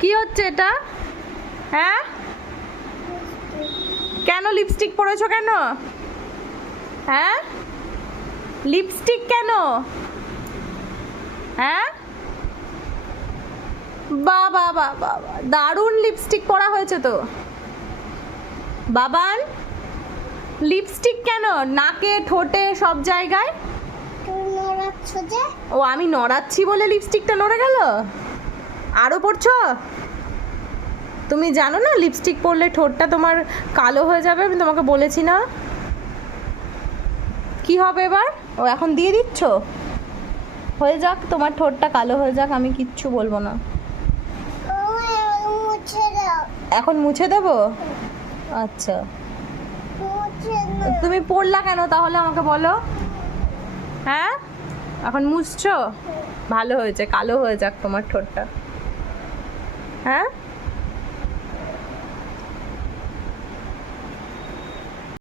কি হচ্ছে এটা? হ্যাঁ, কেন লিপস্টিক পরেছো কেন? হ্যাঁ, লিপস্টিক কেন? হ্যাঁ, বাবা বাবা, দারুণ লিপস্টিক পরা হয়েছে তো। বাবান, লিপস্টিক কেন নাকে ঠোঁটে সব জায়গায়? ও, আমি নড়াচ্ছি বলে লিপস্টিকটা নড়ে গেল। আরো পড়ছো? তুমি জানো না লিপস্টিক পরলে ঠোঁটটা তোমার কালো হয়ে যাবে? আমি তোমাকে বলেছি না? কি হবে এবার? ও এখন দিয়ে দিচ্ছ? হয়ে যাক, তোমার ঠোঁটটা কালো হয়ে যাক, আমি কিচ্ছু বলবো না। এখন মুছে দেবো? আচ্ছা, তুমি পড়লা কেন তাহলে আমাকে বলো। হ্যাঁ, এখন মুছছো? ভালো হয়েছে, কালো হয়ে যাক তোমার ঠোঁটটা। হ্যাঁ।